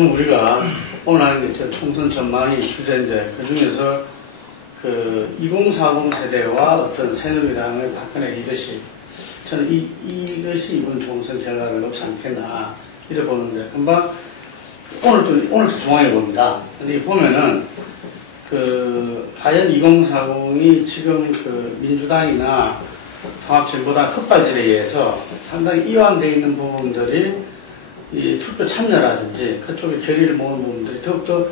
우리가 오늘 하는 게 총선 전망이 주제인데, 그 중에서 그 2040 세대와 어떤 새누리당의 박근혜 리더십, 저는 이것이 이번 총선 결과를 놓지 않겠나 이래 보는데, 금방 오늘도 중앙에 봅니다. 근데 보면은 과연 2040이 지금 그 민주당이나 통합진보당 헛발질에 의해서 상당히 이완되어 있는 부분들이 이 투표 참여라든지 그쪽에 결의를 모은 부분들이 더욱더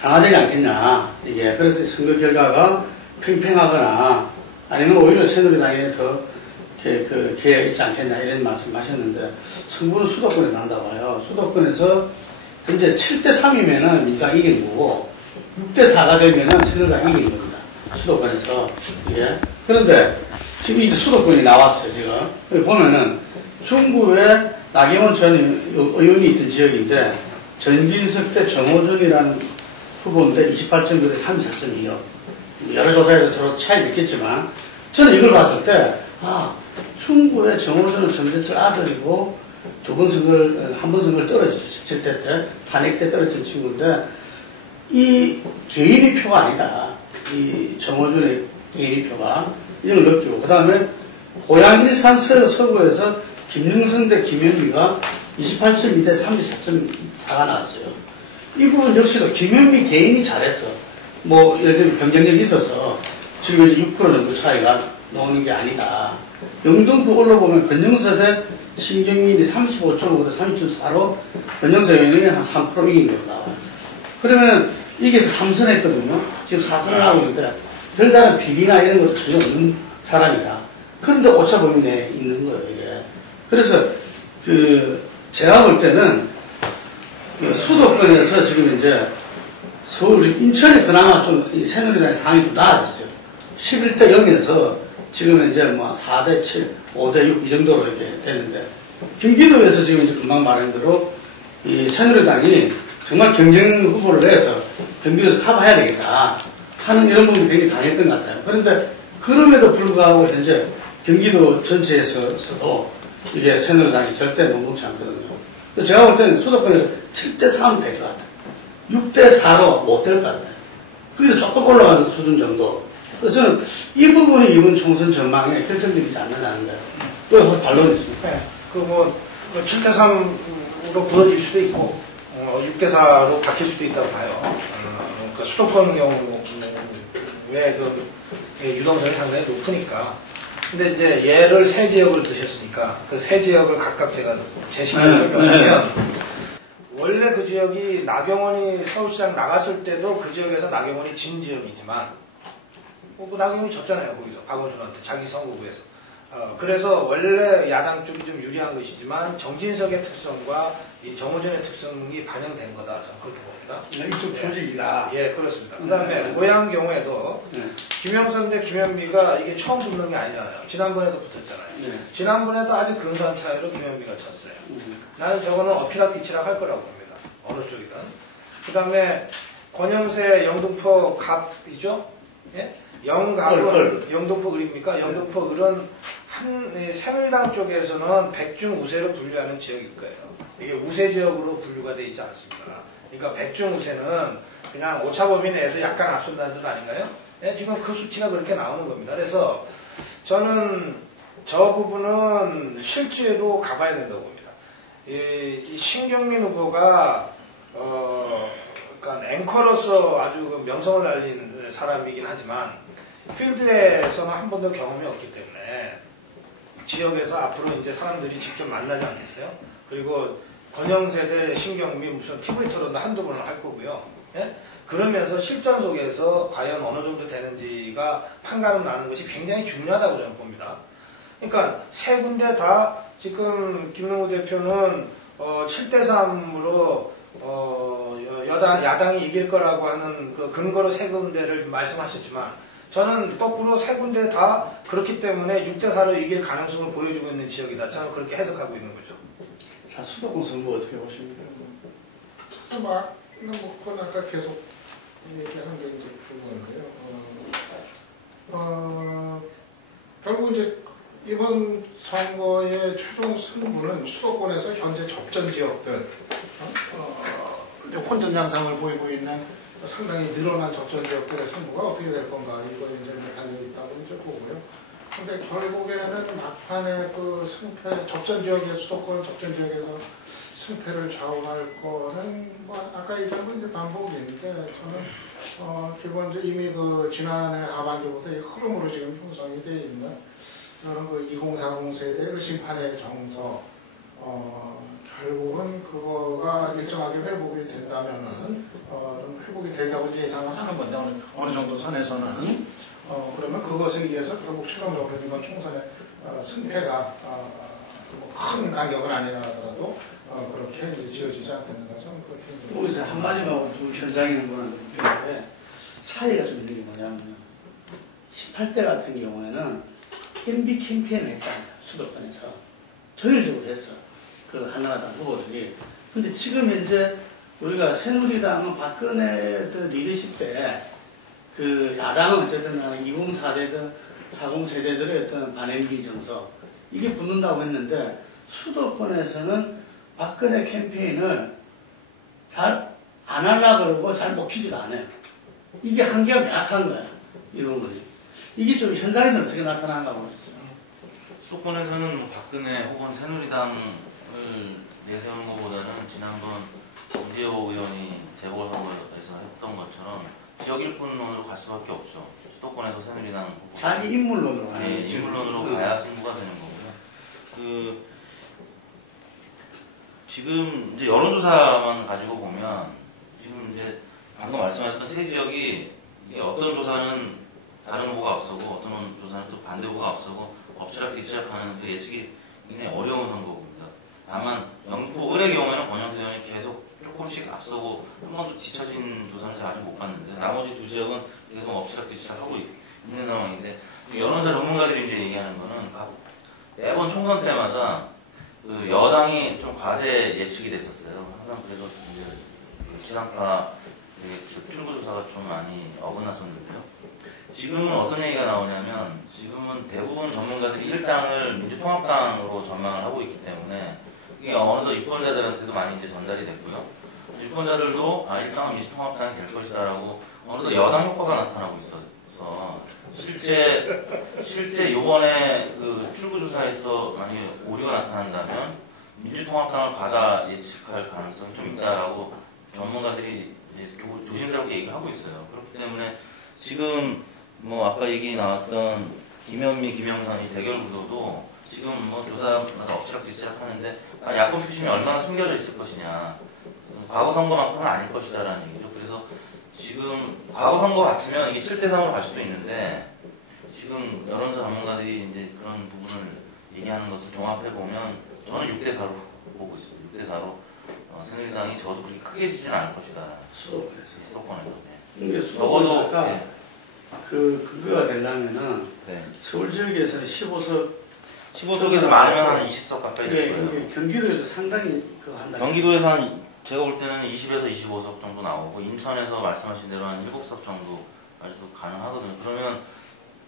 강화되지 않겠냐, 이게. 그래서 선거 결과가 팽팽하거나 아니면 오히려 새누리당에 더 기회가 있지 않겠냐, 이런 말씀 하셨는데, 승부는 수도권에 난다고 봐요. 수도권에서 현재 7대3이면은 민주당이 이긴 거고, 6대4가 되면은 새누리당이 이긴 겁니다. 수도권에서. 이게. 그런데 지금 이제 수도권이 나왔어요, 지금. 여기 보면은 중구에 나경원 전 의원이 있던 지역인데, 전진석 대 정호준이라는 후보인데 28.9 대 34.2요. 여러 조사에서 서로 차이가 있겠지만, 저는 이걸 봤을 때, 중구에 정호준은 전진석 아들이고, 한 번 선거를 떨어졌죠. 17대 때, 탄핵 때 떨어진 친구인데, 이 개인의 표가 아니다. 이 정호준의 개인의 표가. 이걸 느끼고, 그 다음에 고양 일산 서구에서 김영선 대 김현미가 28.2 대 34.4가 나왔어요. 이 부분 역시도 김현미 개인이 잘했어. 뭐, 예를 들면 경쟁력이 있어서 지금 이제 6% 정도 차이가 나오는 게 아니다. 영등포 올라보면 건영서 대 신경민이 35.5 대 30.4로 건영서 의원이 한 3% 이긴 걸로 나와요. 그러면 이게 3선 했거든요. 지금 4선을 하고 있는데 별다른 비리나 이런 것도 전혀 없는 사람이라. 그런데 오차범위 내에 있는 거예요, 이게. 그래서 제가 볼 때는 수도권에서 지금 이제 서울, 인천이 그나마 좀 새누리당의 상황이 좀 나아졌어요. 11대 0에서 지금은 이제 뭐 4대 7, 5대 6 이 정도로 이렇게 됐는데, 경기도에서 지금 이제 금방 말한 대로 이 새누리당이 정말 경쟁 후보를 내서 경기도에서 커버해야 되겠다 하는 이런 부분이 굉장히 강했던 것 같아요. 그런데 그럼에도 불구하고 현재 경기도 전체에서도 이게 새누리당이 절대 녹록지 않거든요. 제가 볼 때는 수도권에서 7대3 될 것 같아요. 6대4로 못 될 것 같아요. 거기서 조금 올라가는 수준 정도. 그래서 저는 이 부분이 이번 총선 전망에 결정적이지 않는다는 거예요. 왜 반론이 있습니까? 네. 7대3으로 부러질 수도 있고, 6대4로 바뀔 수도 있다고 봐요. 그러니까 수도권 경우에 유동성이 상당히 높으니까. 근데 이제 예를 세 지역을 드셨으니까 그 세 지역을 각각 제가 제시를 설명하면, 원래 그 지역이 나경원이 서울시장 나갔을 때도 그 지역에서 나경원이 진 지역이지만, 나경원이 졌잖아요, 거기서 박원순한테 자기 선거구에서. 그래서 원래 야당 쪽이 좀 유리한 것이지만 정진석의 특성과 이 정호준의 특성이 반영된 거다, 저는 그렇게 봅니다. 이쪽 조직이다. 예, 그렇습니다. 그 다음에 고향 경우에도 김영선 대 김현미가 이게 처음 붙는 게 아니잖아요. 지난번에도 붙었잖아요. 지난번에도 아주 근소한 차이로 김현미가 졌어요. 나는 저거는 엎치락 뒤치락 할 거라고 봅니다. 어느 쪽이든. 그 다음에 권영세 영등포 갑이죠. 예? 영갑은 영등포 을입니까? 영등포 을은 새누리당 쪽에서는 백중 우세로 분류하는 지역일 거예요. 이게 우세 지역으로 분류가 되어 있지 않습니다. 그러니까 백중 우세는 그냥 오차범위 내에서 약간 앞선다는 뜻 아닌가요? 예? 지금 그 수치가 그렇게 나오는 겁니다. 그래서 저는 저 부분은 실제로 가봐야 된다고 봅니다. 이 신경민 후보가 그러니까 앵커로서 아주 명성을 날린 사람이긴 하지만 필드에서는 한 번도 경험이 없기 때문에 지역에서 앞으로 이제 사람들이 직접 만나지 않겠어요? 그리고 권영세대 신경민 무슨 TV 토론도 한두 번을 할 거고요. 예? 그러면서 실전 속에서 과연 어느 정도 되는지가 판가름 나는 것이 굉장히 중요하다고 저는 봅니다. 그러니까 세 군데 다 지금 김용우 대표는 7대3으로 야당이 이길 거라고 하는 그 근거로 세 군데를 말씀하셨지만, 저는 거꾸로 세 군데 다 그렇기 때문에 6대4로 이길 가능성을 보여주고 있는 지역이다. 저는 그렇게 해석하고 있는 거죠. 자, 수도권 선거 어떻게 보십니까? 그래서 그건 아까 계속 얘기하는 게 이제 그건데요. 결국 이제 이번 선거의 최종 승부는 수도권에서 현재 접전 지역들, 혼전 양상을 보이고 있는 상당히 늘어난 접전 지역들의 승부가 어떻게 될 건가 이거 이제 달려 있다고 이제 보고요. 근데 결국에는 막판에 그 승패 접전 지역의 수도권 접전 지역에서 승패를 좌우할 거는 뭐 아까 얘기한 건 이제 반복인데 저는 기본적으로 이미 그 지난해 하반기부터 이 흐름으로 지금 형성이 되어 있는 저는 그 2040 세대의 그 심판의 정서 결국은 그거가 일정하게 회복이 된다면은 좀 회복이 되려고 예상을 하는 건데 어느 정도 선에서는 그러면 그것에 의해서 결국 최종적으로 이번 총선의 승패가 뭐 큰 가격은 아니라 하더라도 그렇게 이제 지어지지 않겠는가 좀 그렇게 여기서 한마디만 좀 현장에 보는 느낌인데 차이가 좀 있는 게 뭐냐면 18대 같은 경우에는 MB 캠페인을 했잖아요. 수도권에서 전일적으로 했어. 그 한나라당 후보들이. 근데 지금 현재 우리가 새누리당은 박근혜 리더십 때 그 야당은 어쨌든 2040세대든 40세대들의 어떤 반MB 정서 이게 붙는다고 했는데 수도권에서는 박근혜 캠페인을 잘 안 하려고 그러고 잘 먹히지가 않아요. 이게 한계가 명확한 거야. 이런 거지. 이게 좀 현장에서 어떻게 나타나는가 모르겠어요. 수도권에서는 박근혜 혹은 새누리당을 내세우는 것보다는 지난번 이재호 의원이 재보궐선거에서 했던 것처럼 지역 일꾼론으로 갈 수밖에 없죠. 수도권에서 새누리당 후보. 자기 인물론으로 가는 네, 거지. 인물론으로 가야 승부가 되는 거고요. 지금 이제 여론조사만 가지고 보면 지금 이제 방금 말씀하셨던 세 지역이 이게 어떤 조사는 다른 후보가 앞서고 어떤 조사는 또 반대 후보가 앞서고 엎치락뒤 시작하는 그 예측이 굉장히 어려운 선거입니다. 다만 영등포 을의 경우에는 권영세 의원이 계속 조금씩 앞서고 한 번도 뒤처진 조사는 잘 아직 못 봤는데 나머지 두 지역은 계속 엎치락뒤 시작하고 있는 상황인데 여론조사 전문가들이 이제 얘기하는 거는 매번 총선 때마다 그 여당이 좀 과대 예측이 됐었어요. 항상 그래서 이제 지상파 출구조사가 좀 많이 어긋났었는데요. 지금은 어떤 얘기가 나오냐면 지금은 대부분 전문가들이 일당을 민주통합당으로 전망을 하고 있기 때문에 이게 어느덧 유권자들한테도 많이 이제 전달이 됐고요. 유권자들도 일당은 민주통합당이 될 것이다라고 어느덧 여당 효과가 나타나고 있어서 실제 요번에 그 출구조사에서 만약에 오류가 나타난다면 민주통합당을 과다 예측할 가능성이 좀 있다라고 전문가들이 이제 조심스럽게 얘기를 하고 있어요. 그렇기 때문에 지금 뭐 아까 얘기 나왔던 김현미, 김영선이 대결 구도도 지금 뭐 조사마다 엎치락뒤치락 하는데 야권 표심이 얼마나 숨겨져 있을 것이냐. 과거 선거만큼은 아닐 것이다라는 얘기죠. 그래서 지금 과거 선거 같으면 이게 7대3으로 갈 수도 있는데 지금 여론조사 전문가들이 이제 그런 부분을 얘기하는 것을 종합해보면 저는 6대4로 보고 있습니다. 6대4로 새누리당이 저도 그렇게 크게 지지는 않을 것이다. 수도권에서. 이게 적어도 수도권에서 그거가 되려면은 서울 지역에서 15석에서 많으면 한 20석 가까이 될 거예요. 이게 경기도에도 상당히 한다. 경기도에서 한 제가 볼 때는 20에서 25석 정도 나오고 인천에서 말씀하신 대로 한 7석 정도까지도 가능하거든요. 그러면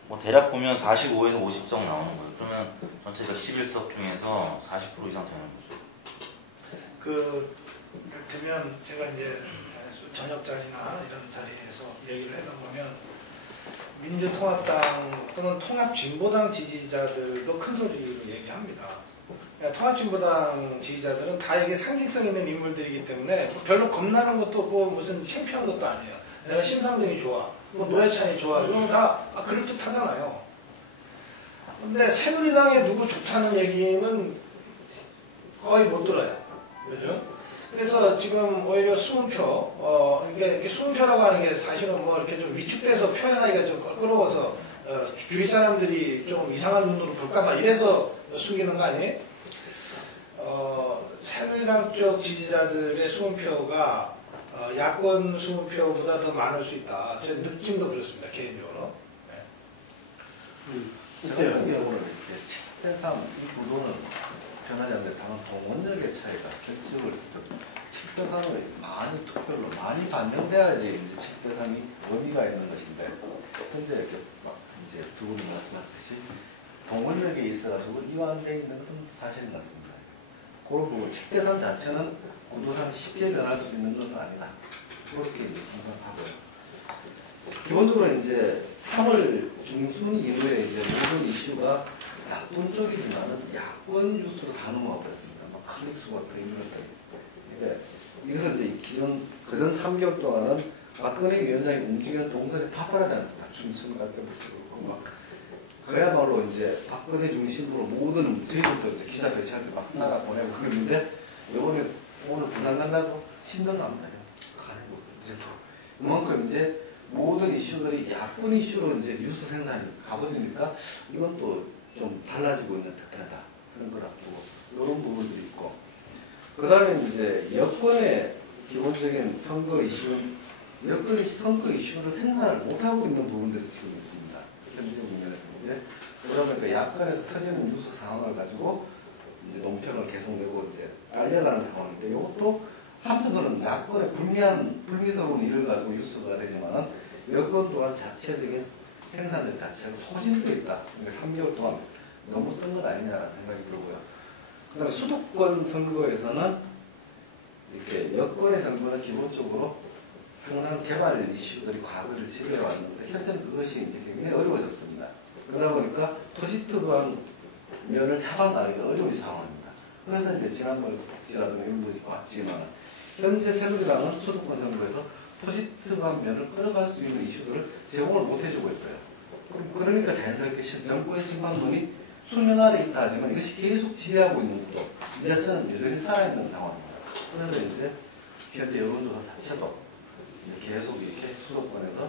뭐 대략 보면 45에서 50석 나오는 거예요. 그러면 전체 111석 중에서 40% 이상 되는 거죠. 이를테면 제가 이제 저녁 자리나 이런 자리에서 얘기를 해다 보면 민주통합당 또는 통합진보당 지지자들도 큰 소리로 얘기합니다. 통합진보당 지지자들은 다 이게 상징성 있는 인물들이기 때문에 별로 겁나는 것도 없고 무슨 창피한 것도 아니에요. 내가 심상정이 좋아, 뭐 노회찬이 좋아, 이건 다 그럴듯하잖아요. 근데 새누리당에 누구 좋다는 얘기는 거의 못 들어요. 요즘. 그래서 지금 오히려 수문표, 이게 수문표라고 하는 게 사실은 뭐 이렇게 좀 위축돼서 표현하기가 좀 껄끄러워서 주위 사람들이 좀 이상한 눈으로 볼까봐 이래서 숨기는 거 아니에요? 새누리당 쪽 지지자들의 수문표가 야권 수문표보다 더 많을 수 있다. 제 느낌도 그렇습니다. 개인적으로. 제가 보기에는 이렇게 7대3 이 구도는 변하지 않는데 다만 동원력의 차이가 결집을 7대3을 많이 투표를 많이 반영돼야지 이제 7대3이 의미가 있는 것인데 현재 이렇게 막 이제 두 분이 말씀하셨듯이 동원력에 있어가지고 이완되어 있는 것은 사실인 것 같습니다. 그런 부분 책대산 자체는 구도상 쉽게 변할 수 있는 건 아니다. 그렇게 생각하고요. 기본적으로 이제 3월 중순 이후에 이제 모든 이슈가 야권 쪽이지만은 야권 뉴스로 다 넘어가버렸습니다. 막 클릭수가 더 있는 것들. 이것은 이제 기존 그전 3개월 동안은 박근혜 위원장이 움직이는 동선이 파파라지 않습니다. 춤추는 갈 때부터 그렇고 막 그야말로 이제 박근혜 중심으로 모든 세력부터 이제 기자 배치하기 막 나가 보내고 그랬는데 이번에 오늘 부산 간다고 신경 안 나요. 가지고 이제 그만큼 이제 모든 이슈들이 야권 이슈로 이제 뉴스 생산이 가버리니까 이건 또 좀 달라지고 있는 듯하다 선거라고 이런 부분도 있고 그 다음에 이제 여권의 기본적인 선거 이슈는 여권의 선거 이슈를 생산을 못하고 있는 부분들이 지금 있습니다. 현재 국면에서 이제 그러면 그 야권에서 터지는 뉴스 상황을 가지고 이제 논평을 계속 내고 이제 알려가는 상황인데 이것도 한편으로는 야권의 불미스러운 일을 가지고 뉴스가 되지만은 여권 또한 자체적인 생산력 자체가 소진되어 있다. 그러니까 3개월 동안 너무 쓴 것 아니냐라는 생각이 들고요. 그 다음에 수도권 선거에서는 이렇게 여권의 선거는 기본적으로 상당한 개발 이슈들이 과거를 제기해 왔는데 현재는 그것이 이제 굉장히 어려워졌습니다. 그러다 보니까 포지티브한 면을 잡아나기가 어려운 상황입니다. 그래서 이제 지난번에 복지라든가 이런 것이 왔지만 현재 새누리당은 수도권 선거에서 포지티브한 면을 끌어갈 수 있는 이슈들을 제공을 못 해주고 있어요. 그러니까 자연스럽게 정권의 신방론이 수면 아래 있다 하지만 이것이 계속 지배하고 있는 것도 이 자체는 여전히 살아있는 상황입니다. 그래서 이제 현재 여론조사 자체도 계속 이렇게 수도권에서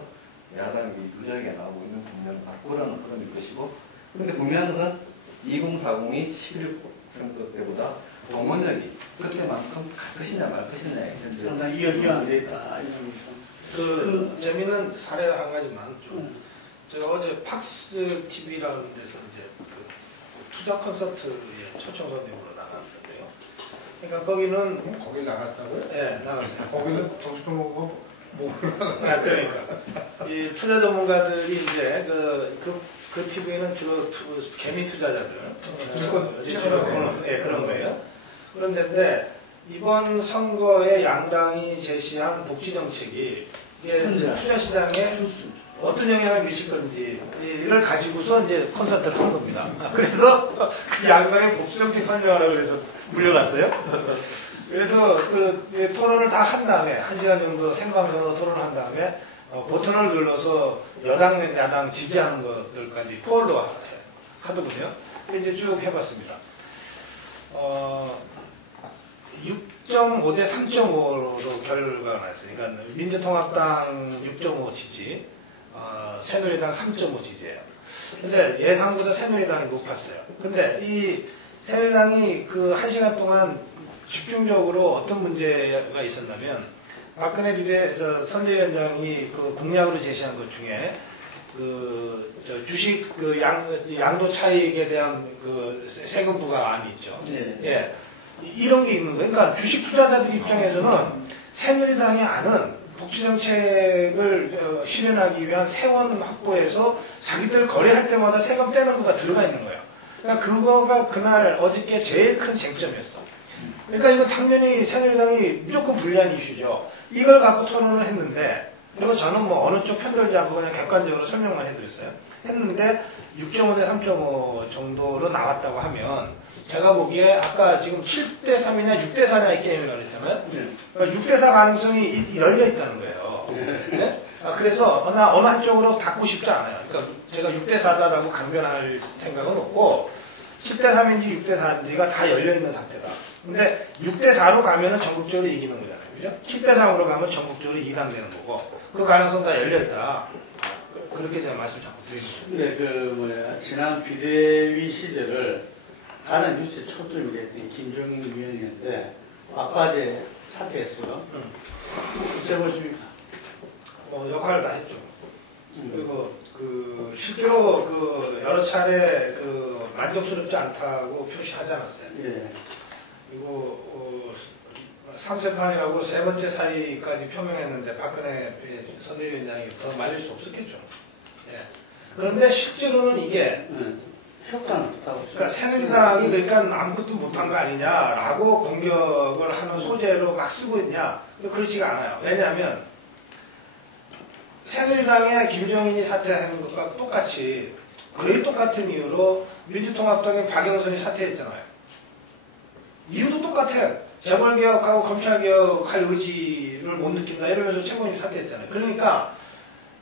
야당이 유리하게 나오고 있는 분명히 바꾸라는 그런 것이고 그런데 분명한 건 2040이 11 선거 때보다 동원력이 그때만큼 갈 것이냐 말 것이냐 현재 상당히 이어지게 안 되겠다. 그 재미있는 사례를 한 가지만 좀 제가 어제 팍스 TV라는 데서 이제 그 투자 콘서트에 초청손님으로 나갔는데요. 그러니까 거기는 거기 나갔다고요? 예 나갔어요. 거기는 정치평 먹고 뭐를 아, 그러니까 이 투자 전문가들이 이제 그 TV는 주로 개미 투자자들 그런 거예요. 그런데 이번 선거에 양당이 제시한 복지 정책이 이게 투자 시장에 어떤 영향을 미칠 건지 이를 가지고서 이제 콘서트를 한 겁니다. 그래서 양당의 복지 정책 설명하라고 그래서 물려갔어요. 그래서 그 토론을 다 한 다음에 1시간 정도 생방송으로 토론을 한 다음에 버튼을 눌러서 여당 야당 지지하는 것들까지 포울로 하더군요. 이제 쭉 해봤습니다. 6.5 대 3.5로 결과가 나왔어요. 그러니까 민주통합당 6.5 지지, 새누리당 3.5 지지예요. 근데 예상보다 새누리당이 높았어요. 근데 이 새누리당이 그 1시간 동안 집중적으로 어떤 문제가 있었냐면 박근혜 비대에서 선대위원장이 그 공약으로 제시한 것 중에 주식 양도 차익에 대한 그 세금 부과안이 있죠. 네. 예. 이런 게 있는 거예요. 그러니까 주식 투자자들 입장에서는 새누리당이 아는 복지정책을 실현하기 위한 세원 확보해서 자기들 거래할 때마다 세금 떼는 거가 들어가 있는 거예요. 그러니까 그거가 그날 어저께 제일 큰 쟁점이었어. 그러니까 이거 당연히 새누리당이 무조건 불리한 이슈죠. 이걸 갖고 토론을 했는데, 그리고 저는 뭐 어느 쪽 편들지 않고 그냥 객관적으로 설명만 해드렸어요. 했는데 6.5 대 3.5 정도로 나왔다고 하면 제가 보기에 아까 지금 7대 3이냐 6대 4냐 이 게임이라고 그랬잖아요. 그러니까 6대 4 가능성이 열려 있다는 거예요. 네? 그래서 어느 한쪽으로 닫고 싶지 않아요. 그러니까 제가 6대 4다라고 강변할 생각은 없고 7대 3인지 6대 4인지가 다 열려 있는 상태다. 근데 6대 4로 가면은 전국적으로 이기는 거잖아요. 그죠? 7대 3으로 가면 전국적으로 2당 되는 거고 그 가능성 다 열려 있다. 그렇게 제가 말씀 자꾸 드립니다. 근데 지난 비대위 시절을 가장 뉴스에 초점이 됐던 김정인 위원이었는데 막바지에 사퇴했어요. 어째 보십니까? 역할을 다 했죠. 그리고 실제로 여러 차례 만족스럽지 않다고 표시하지 않았어요. 예. 그리고 3세판이라고 세 번째 사의까지 표명했는데 박근혜 선대위원장이 더 말릴 수 없었겠죠. 예. 그런데 실제로는 이게 효과는 없다고. 그러니까 새누리당이 그러니까 아무것도 못한 거 아니냐라고 공격을 하는 소재로 막 쓰고 있냐? 그렇지가 않아요. 왜냐하면 새누리당의 김종인이 사퇴하는 것과 똑같이 거의 똑같은 이유로 민주통합당의 박영선이 사퇴했잖아요. 이유도 똑같아요. 재벌개혁하고 검찰개혁할 의지를 못 느낀다 이러면서 최고인이 사퇴했잖아요. 그러니까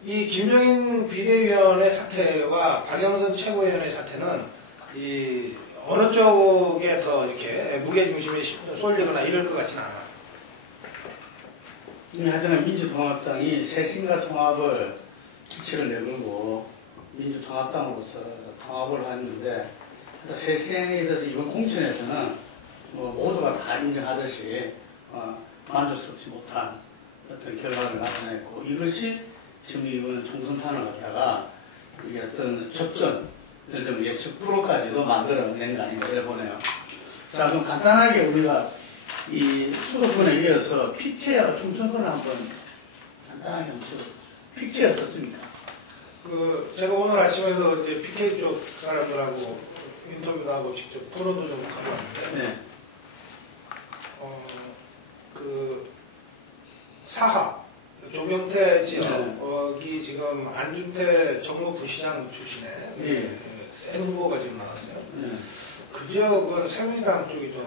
이 김종인 비대위원의 사퇴와 박영선 최고위원의 사퇴는 이 어느 쪽에 더 이렇게 무게중심이 쏠리거나 이럴 것 같지는 않아요. 하여튼 민주통합당이 새신과 통합을 기치를 내걸고 민주통합당으로서 통합을 했는데 새신에 있어서 이번 공천에서는 뭐 모두가 다 인정하듯이 만족스럽지 못한 어떤 결과를 나타냈고 이것이 지금 이번 총선판을 갖다가 이게 어떤 접전, 예를 들면 예측 프로까지도 만들어낸 거 아닌가 이래 보네요. 자, 그럼 간단하게 우리가 이 수도권에 이어서 PK하고 충청권을 한번 간단하게 한번 찍어보죠. PK 어떻습니까? 제가 오늘 아침에도 이제 PK 쪽 사람들하고 인터뷰도 하고 직접 토론도 좀 하고 왔는데, 네. 사하, 조경태 지역이 지금 안준태 정무부시장 출신의 네. 센 후보가 지금 나왔어요. 네. 그 지역은 새누리당 쪽이 좀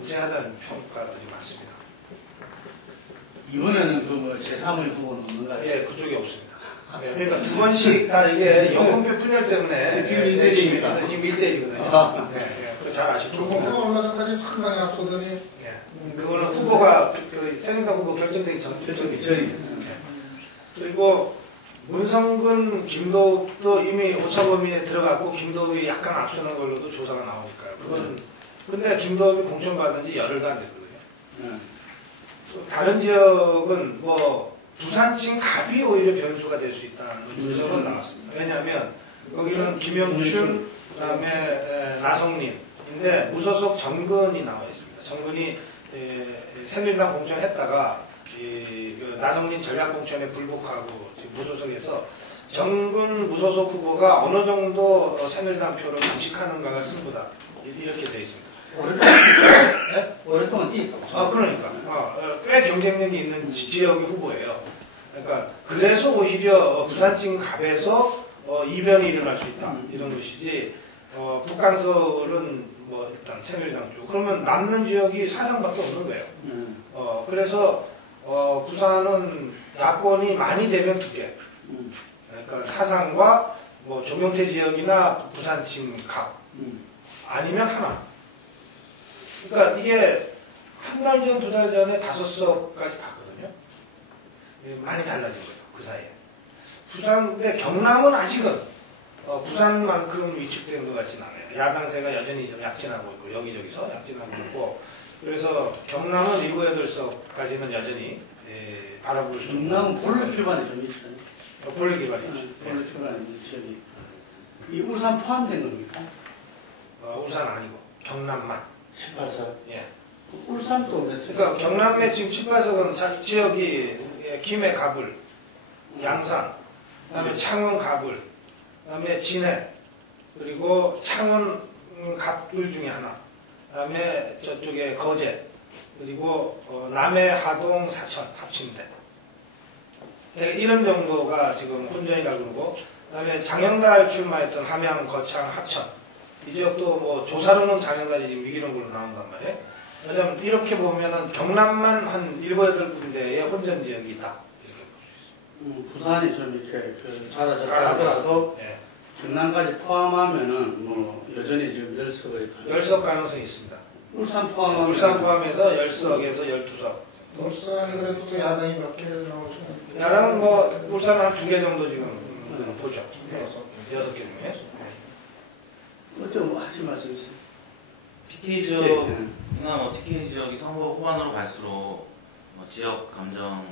우세하다는 평가들이 많습니다. 이번에는 그 제3의 후보는 없는가요? 예, 그쪽이 없습니다. 네, 그러니까 두 번씩 다 이게 여권표 분열 때문에 지금 1대1입니까? 지금 1대1이거든요. 아. 네, 잘 아시죠? 조공태가 얼마 전까지 상당히 앞서더니 그거는 후보가 새누리당 후보 결정되기 전이죠. 그리고 문성근, 김도읍도 이미 오차범위에 들어갔고 김도읍이 약간 앞서는 걸로도 조사가 나오니까요. 그거는 근데 김도읍이 공천받은 지 열흘도 안 됐거든요. 다른 지역은 뭐 부산층 갑이 오히려 변수가 될 수 있다는 분석은 나왔습니다. 왜냐하면 거기는 김영춘, 그다음에 나성린인데 무소속 정근이 나와 있습니다. 정근이 새누리당 공천했다가 나성린 전략공천에 불복하고 지금 무소속에서 정근 무소속 후보가 어느 정도 새누리당 표를 장식하는가가 승부다 이렇게 돼 있습니다. 오랫동안 뛰었다고. 그러니까 꽤 경쟁력이 있는 지역의 후보예요. 그러니까 그래서 오히려 부산층 갑에서 이변이 일어날 수 있다 이런 것이지 북한설은 뭐 일단 새누리당 쪽 그러면 남는 지역이 사상밖에 없는 거예요. 그래서 부산은 야권이 많이 되면 두 개. 그러니까 사상과 뭐 조경태 지역이나 부산층 갑 아니면 하나. 그러니까 이게 한 달 전, 두 달 전에 5석까지 봤거든요. 많이 달라진 거예요. 그 사이에. 근데 경남은 아직은 부산만큼 위축된 것 같지는 않아요. 야당세가 여전히 좀 약진하고 있고 여기저기서 약진하고 있고 그래서 경남은 7, 8석까지는 여전히 바라볼 수 있는 경남은 본래 기반이 좀 있어요. 본래 기반이죠. 본래 기반이 있어요. 이 울산 포함된 겁니까? 울산 아니고 경남만. 18석. 예. 울산도 몇 석? 그러니까 경남의 지금 18석은 지역이 김해 가불, 양산, 그다음에 창원 가불, 그다음에 진해, 그리고 창원 갑불 중에 하나, 그다음에 저쪽에 거제, 그리고 남해 하동 사천 합친대. 이런 정도가 지금 혼전이라고 그러고, 그다음에 장영달 출마했던 함양, 거창, 합천. 이 지역도 뭐 조사로는 장영달이 지금 이기는 걸로 나온단 말이에요. 왜냐면 이렇게 보면은 경남만 한 7, 8군데의 혼전 지역이 있다. 이렇게 볼 수 있어요. 부산이 좀 이렇게 자자자자 하더라도 예. 경남까지 포함하면은 뭐 여전히 지금 10석의 10석 가능성이 있습니다. 울산 포함하면 울산 포함해서 10석에서 12석. 울산이 그래도 또 야당이 몇 개를 나오시면 야당은 뭐 울산은 한 2개 정도 지금 보죠. 6개 중에. 어때 뭐 하실 말씀 있어요? PK 지역이나 뭐 TK 지역이 선거 후반으로 갈수록 뭐 지역 감정이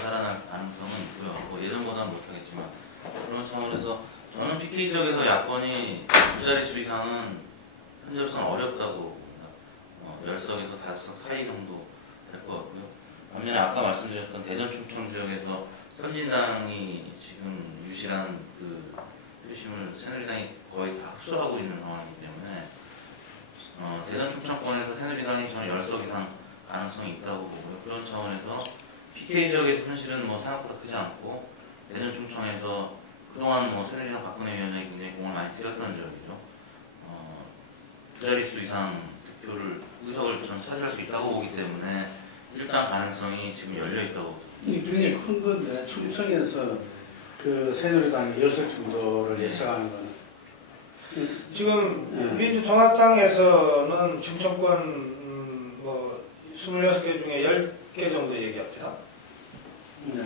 살아날 가능성은 있고요. 뭐 예전보다는 못하겠지만 그런 차원에서 저는 PK 지역에서 야권이 두 자릿수 이상은 현재로서는 어렵다고 봅니다. 10석에서 5석 사이 정도 될 것 같고요. 반면에 아까 말씀드렸던 대전 충청 지역에서 선진당이 지금 유실한 그 표심을 새누리당이 거의 다 흡수하고 있는 상황이기 때문에 대전 충청권에서 새누리당이 저는 10석 이상 가능성이 있다고 보고요. 그런 차원에서 PK 지역에서 현실은 뭐 생각보다 크지 않고 대전 충청에서 그동안 뭐 새누리당 박근혜 위원장이 굉장히 공을 많이 들였던 지역이죠. 두 자릿수 이상 득표를 의석을 저는 차지할 수 있다고 보기 때문에 일단 가능성이 지금 열려 있다고. 이 굉장히 큰 건데 충청에서 그 새누리당이 10석 정도를 예측하는 거는 지금 민주통합당에서는 충청권 뭐 26개 중에 10개 정도 얘기합니다. 네.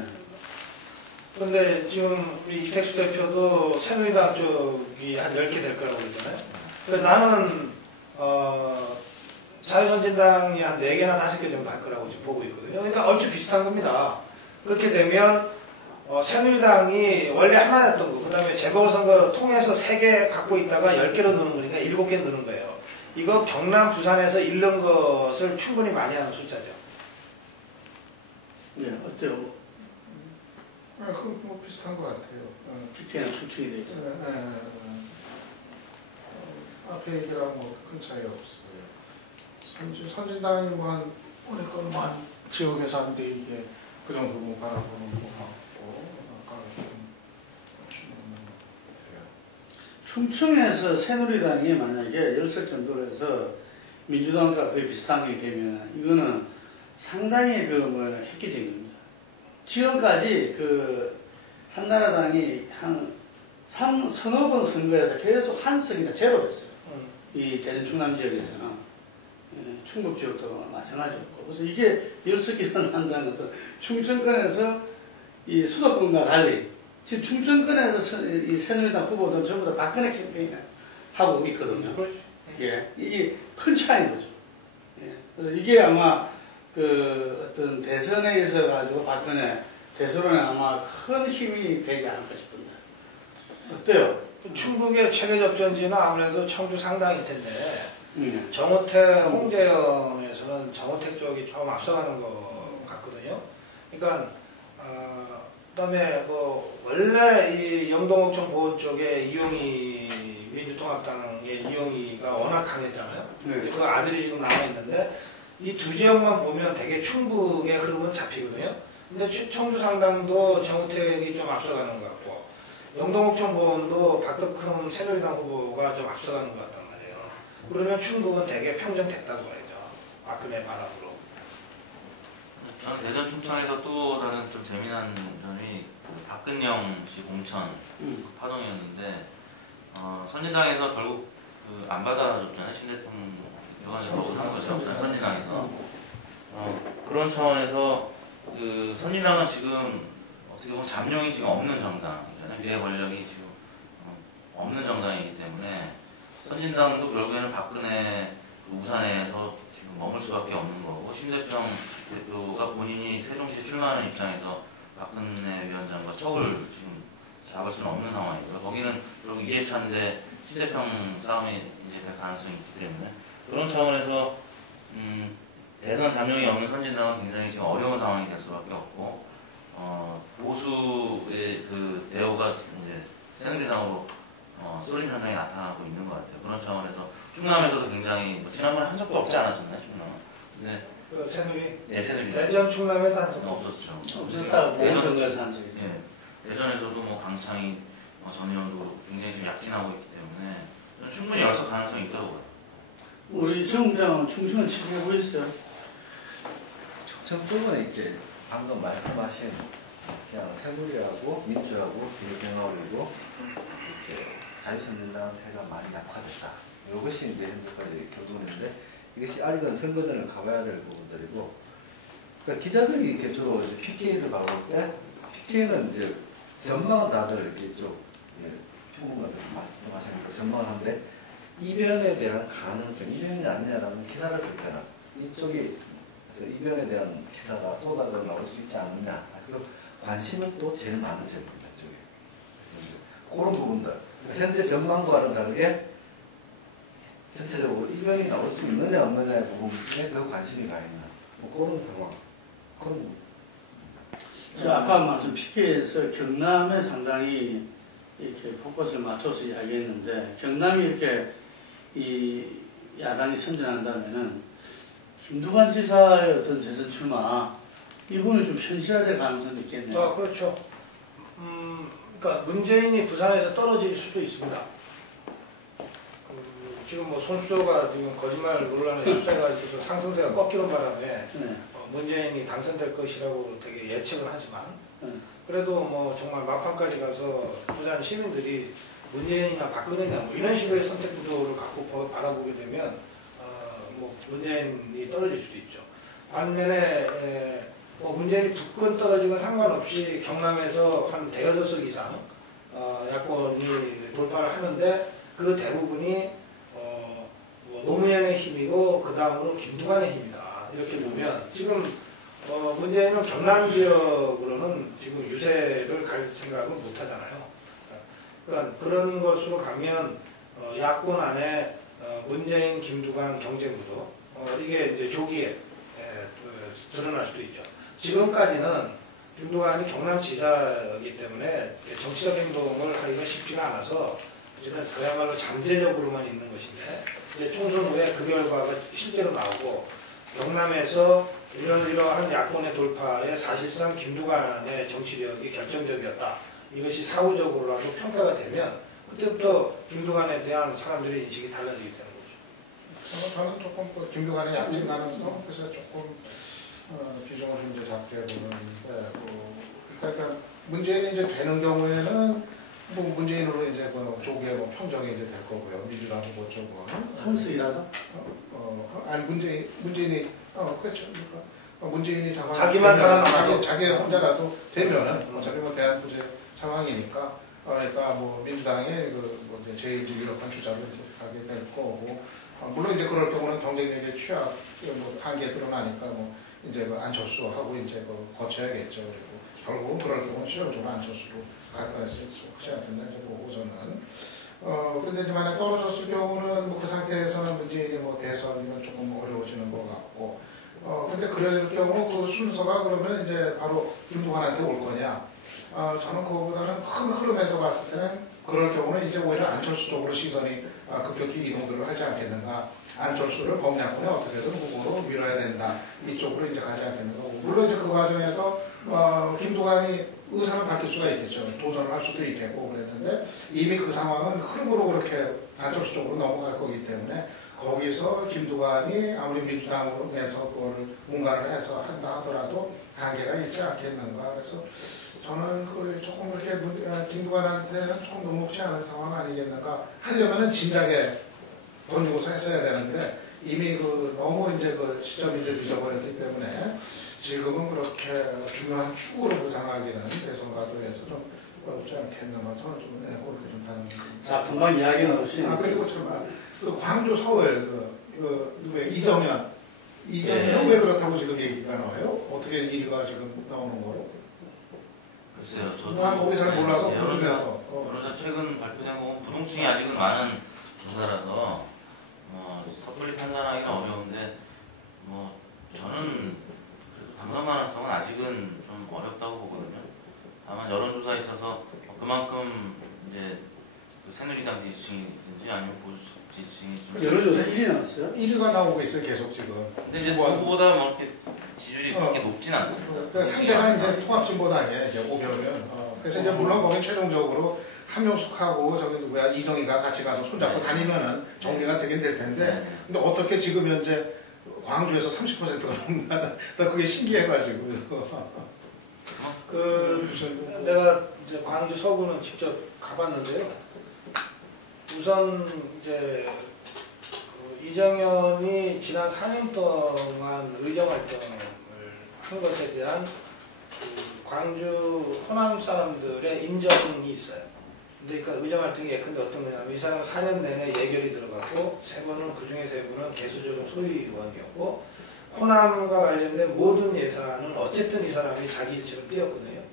그런데 지금 우리 이택수 대표도 새누리당 쪽이 한 10개 될 거라고 그러잖아요. 그래서 나는 자유선진당이 한 4개나 5개 정도 할 거라고 지금 보고 있거든요. 그러니까 얼추 비슷한 겁니다. 그렇게 되면 새누리당이 원래 하나였던 거, 그 다음에 재보궐선거 통해서 3개 갖고 있다가 10개로 넣는 거니까 7개 넣는 거예요. 이거 경남, 부산에서 잃는 것을 충분히 많이 하는 숫자죠. 네, 어때요? 그건 뭐 비슷한 것 같아요. PK는 충청이 돼 있어요. 앞에 얘기랑 뭐 큰 차이 없어요. 선진당이 뭐한 오니까 뭐한 지역에서 한 4개 그 정도 뭐 바라보는 것 같고 아까 충청에서 새누리당이 만약에 10석 정도로 해서 민주당과 거의 비슷한 게 되면 이거는 상당히 획기적인 겁니다. 지금까지 한나라당이 한 서너 번 선거에서 계속 한 석이나 제로였어요. 이 대전 충남 지역에서는 충북 지역도 마찬가지였고 그래서 이게 10석이 일어난다는 것은 충청권에서 이 수도권과 달리 지금 충청권에서 이 새누리당 후보들은 전부 다 박근혜 캠페인을 하고 있거든요. 예, 이게 큰 차이인 거죠. 예, 그래서 이게 아마 어떤 대선에 있어 가지고 박근혜 대선에 아마 큰 힘이 되지 않을까 싶은데 어때요? 충북의 체계 접전지는 아무래도 청주 상당일 텐데 정우택, 홍제영에서는 정우택 쪽이 좀 앞서가는 것 같거든요. 그러니까 그다음에 뭐 원래 이 영동옥천 보원 쪽에 이용희 민주통합당의 이용희가 워낙 강했잖아요. 그 아들이 지금 남아 있는데 이 두 지역만 보면 되게 충북의 흐름은 잡히거든요. 근데 청주 상당도 정우택이 좀 앞서가는 것 같고 영동옥천 보원도 박덕흠 새누리당 후보가 좀 앞서가는 것 같단 말이에요. 그러면 충북은 되게 평정됐다고 봐야죠. 박근혜 바람으로. 저는 대전 충청에서 또 다른 좀 재미난 점이 박근영 씨 공천 파동이었는데 선진당에서 결국 안 받아줬잖아요. 신대통 여관으로 한 거죠. 선진당에서 그런 차원에서 선진당은 지금 어떻게 보면 잠룡이 지금 없는 정당이잖아요. 미래 권력이 지금 없는 정당이기 때문에 선진당도 결국에는 박근혜 우산에서 지금 머물 수밖에 없는 거고 심대평 대표가 본인이 세종시에 출마하는 입장에서 박근혜 위원장과 척을 지금 잡을 수는 없는 상황이고요. 거기는 결국 이해찬데 심대평 싸움이 이제 될 가능성이 있기 때문에 그런 차원에서 대선 잠룡이 없는 선진당은 굉장히 지금 어려운 상황이 될 수밖에 없고 보수의 대우가 이제 새누리당으로 쏠림 현상이 나타나고 있는 것 같아요. 그런 차원에서 충남에서도 굉장히 지난번에 한 적도 없지 않았었나요, 충남은? 근데 새누리? 네, 새누리. 대전 충남에서 한 적도 없었죠. 없었다고 대전에서 한 적이 있죠. 대전에서도 뭐 강창희 전 의원도 굉장히 좀 약진하고 있기 때문에 저는 충분히 열서 가능성이 있다고 봐요. 우리 정부장은 충청은 지켜보고 있어요. 충청 쪽은 이제 방금 말씀하신 그냥 새누리하고 민주하고 비교병합이고 이렇게 자유선진당 세가 많이 약화됐다. 이것이 이제 현재까지 결론인데 이것이 아직은 선거전을 가봐야 될 부분들이고 그러니까 기자들이 이렇게 주로 이제 PK를 봐올 때 PK는 이제 전망은 다들 이렇게 좀 평론가들 말씀하시는 거 전망을 하는데 이변에 대한 가능성, 이변이 아니냐라는 기사를 쓸 때는 이쪽이 이변에 대한 기사가 또 다른 나올 수 있지 않느냐. 그래서 관심은 또 제일 많은 점입니다. 이쪽에. 그런 부분들. 현재 전망과는 다르게 전체적으로 이변이 나올 수 있느냐 없느냐의 부분에 그 관심이 가 있는 그런 상황. 그런 아까 말씀 PK에서 경남에 상당히 이렇게 포커스를 맞춰서 이야기했는데 경남이 이렇게 이 야당이 선전한다면은 김두관 지사의 어떤 재선 출마 이분은 좀 현실화될 가능성이 있겠네요. 아, 그렇죠. 그러니까 문재인이 부산에서 떨어질 수도 있습니다. 지금 뭐 손수조가 지금 거짓말 논란에 휩싸여가지고 상승세가 꺾이는 바람에 문재인이 당선될 것이라고 되게 예측을 하지만 그래도 뭐 정말 막판까지 가서 부산 시민들이 문재인이나 박근혜냐 뭐 이런 식의 선택 구도를 갖고 바라보게 되면 뭐 문재인이 떨어질 수도 있죠. 반면에 뭐 문재인이 북권 떨어지건 상관없이 경남에서 한 대여섯 석 이상 야권이 돌파를 하는데 그 대부분이 뭐 노무현의 힘이고 그 다음으로 김두관의 힘이다. 이렇게 보면 지금 문재인은 경남 지역으로는 지금 유세를 갈 생각은 못 하잖아요. 그러니까 그런 것으로 가면 야권 안에 문재인, 김두관 경쟁구도 이게 이제 조기에 드러날 수도 있죠. 지금까지는 김두관이 경남지사이기 때문에 정치적 행동을 하기가 쉽지가 않아서 이제는 그야말로 잠재적으로만 있는 것인데 이제 총선 후에 그 결과가 실제로 나오고 경남에서 이러한 야권의 돌파에 사실상 김두관의 정치력이 결정적이었다. 이것이 사후적으로라도 평가가 되면 그때부터 김두관에 대한 사람들의 인식이 달라지게 되는 거죠. 저는 조금 그 김두관의 약진 가능성 그래서 조금 비중을 이제 잡게 보는데 그러니까 문재인이 이제 되는 경우에는 뭐 문재인으로 이제 뭐 조기에 뭐 평정이 이제 될 거고요. 민주당 후보 쪽은 한승이라도 아니 문재인이 그렇죠. 그러니까 문재인이 자기만 살아남아도 자기 혼자라도 되면은 어차피 뭐 대한투쟁 상황이니까 그러니까 뭐 민주당의 그뭐 제일 유력한 주자로 가게 될 거고 물론 이제 그럴 경우는 경쟁력의 취약 뭐 한계 드러나니까 뭐 이제 그 안철수하고 이제 그 거쳐야겠죠. 그리고 결국은 그럴 경우는 실질적으로 안철수로 갈 가능성이 크지 않겠나 이제 보고 저는 근데 이제 만약 떨어졌을 경우는 뭐 그 상태에서는 문재인이 뭐 대선이면 조금 어려워지는 것 같고 근데 그럴 경우 그 순서가 그러면 이제 바로 김두관한테 올 거냐 저는 그거보다는 큰 흐름에서 봤을 때는 그럴 경우는 이제 오히려 안철수 쪽으로 시선이 급격히 이동들을 하지 않겠는가 안철수를 범야권에 어떻게든 후보로 밀어야 된다 이쪽으로 이제 가지 않겠는가 물론 이제 그 과정에서 김두관이 의사는 밝힐 수가 있겠죠 도전을 할 수도 있겠고 그랬는데 이미 그 상황은 흐름으로 그렇게 안철수 쪽으로 넘어갈 거기 때문에 거기서 김두관이 아무리 민주당에서 그거를 뭔가를 해서 한다 하더라도 한계가 있지 않겠는가 그래서 저는 그 조금 그렇게 김두관한테는 조금 녹록지 않은 상황 아니겠는가 하려면은 진작에 돈 주고서 했어야 되는데 이미 그 너무 이제 그 시점이 이제 늦어버렸기 때문에 지금은 그렇게 중요한 축으로 구상하기는 대선과도 해서 좀 어렵지 않겠는가 저는 좀 그렇게 좀 다른. 자 금방 이야기 나오신 그리고 참 그 광주 서울 왜 이정현 왜 그렇다고 지금 얘기가 나와요? 어떻게 일가 지금 나오는 거로? 글쎄요, 저도 난 거기 잘 몰라서 모르면서. 여론조사 최근 발표된 거 보면 부동층이 아직은 많은 조사라서 섣불리 판단하기는 어려운데 저는 당선 가능성은 아직은 좀 어렵다고 보거든요. 다만 여론조사에 있어서 그만큼 이제 그 새누리당 지지층이든지 아니면 보수 지지층이 좀 여론조사 1위 나왔어요? 1위가 나오고 있어요 계속 지금. 근데 이제 누구보다 뭐 이렇게 지지율이 그렇게 높진 않습니다. 그러니까 상대가 이제 통합진보다 아니에요 이제 오별은. 그래서 이제 물론 거기 최종적으로 한명숙하고 저기 누구야 이성희가 같이 가서 손잡고 다니면은 정리가 되긴 될 텐데 근데 어떻게 지금 현재 광주에서 30%가 넘나 나 그게 신기해가지고. 내가 이제 광주 서구는 직접 가봤는데요. 우선 이제 이정현이 지난 4년 동안 의정 활동을 한 것에 대한 광주 호남 사람들의 인정이 있어요. 근데 그러니까 의정 활동이 예컨대 어떤 거냐면 이 사람은 4년 내내 예결이 들어갔고 3번은 그중에 3번은 개수조정 소위원이었고 호남과 관련된 모든 예산은 어쨌든 이 사람이 자기 일처럼 띄었거든요.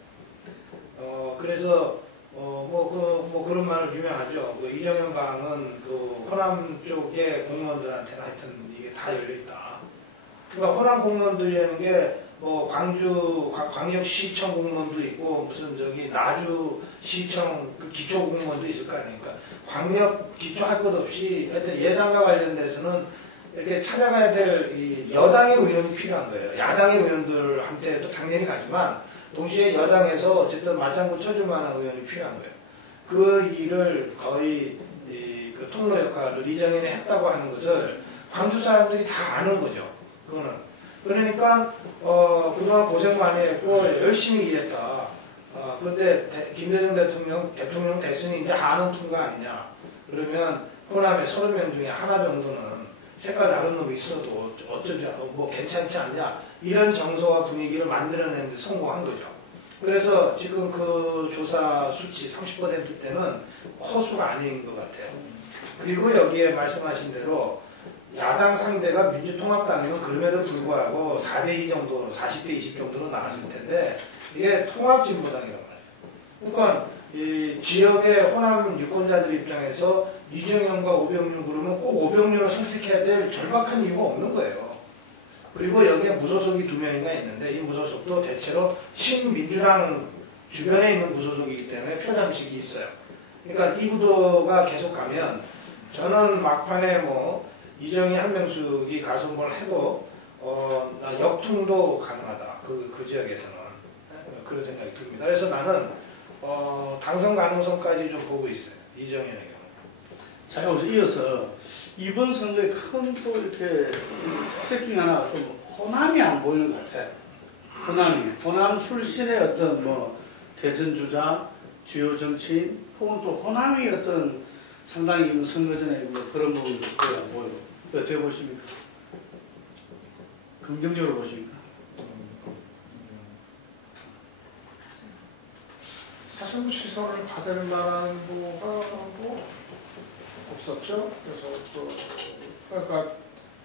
그래서 그런 말을 유명하죠. 이정현 방은 그 호남 쪽의 공무원들한테는 하여튼 이게 다 열려있다. 그러니까 호남 공무원들이라는 게 뭐 광주 광역시청 공무원도 있고 무슨 저기 나주시청 그 기초 공무원도 있을 거 아닙니까? 광역 기초 할 것 없이 하여튼 예산과 관련돼서는 이렇게 찾아가야 될 이 여당의 의원이 필요한 거예요. 야당의 의원들한테도 당연히 가지만 동시에 여당에서 어쨌든 맞장구 쳐줄 만한 의원이 필요한 거예요. 그 일을 거의 그 통로 역할을 이정현이 했다고 하는 것을 광주 사람들이 다 아는 거죠. 그거는. 그러니까 그동안 고생 많이 했고 열심히 일했다. 근데 김대중 대통령 됐으니 이제 하는 통과 아니냐. 그러면 호남에 30명 중에 하나 정도는 색깔 다른 놈이 있어도 어쩌지 뭐 괜찮지 않냐. 이런 정서와 분위기를 만들어내는 데 성공한 거죠. 그래서 지금 그 조사 수치 30%대는 허수가 아닌 것 같아요. 그리고 여기에 말씀하신 대로 야당 상대가 민주통합당이면 그럼에도 불구하고 4대2 정도, 40대 20 정도로 나왔을 텐데 이게 통합진보당이란 말이에요. 그러니까 이 지역의 호남 유권자들 입장에서 이정현과 오병률 그러면 꼭 오병률을 선택해야 될 절박한 이유가 없는 거예요. 그리고 여기에 무소속이 2명이나 있는데 이 무소속도 대체로 신민주당 주변에 있는 무소속이기 때문에 표잠식이 있어요. 그러니까 이 구도가 계속 가면 저는 막판에 뭐 이정희 한명숙이 가서 뭘 해도 역풍도 가능하다. 그 지역에서는 그런 생각이 듭니다. 그래서 나는 당선 가능성까지 좀 보고 있어요. 이정현의 경우. 자, 여기서 이어서 이번 선거에 큰 또 이렇게 특색 중에 하나가 좀 호남이 안 보이는 것 같아. 호남 출신의 어떤 뭐 대선 주자, 주요 정치인, 혹은 또 호남이 어떤 상당히 이번 선거 전에 뭐 그런 부분도 거의 안 보여요. 어떻게 보십니까? 긍정적으로 보십니까? 사실 뭐 시선을 받을 만한 뭐가 뭐 없었죠. 그래서 또 그러니까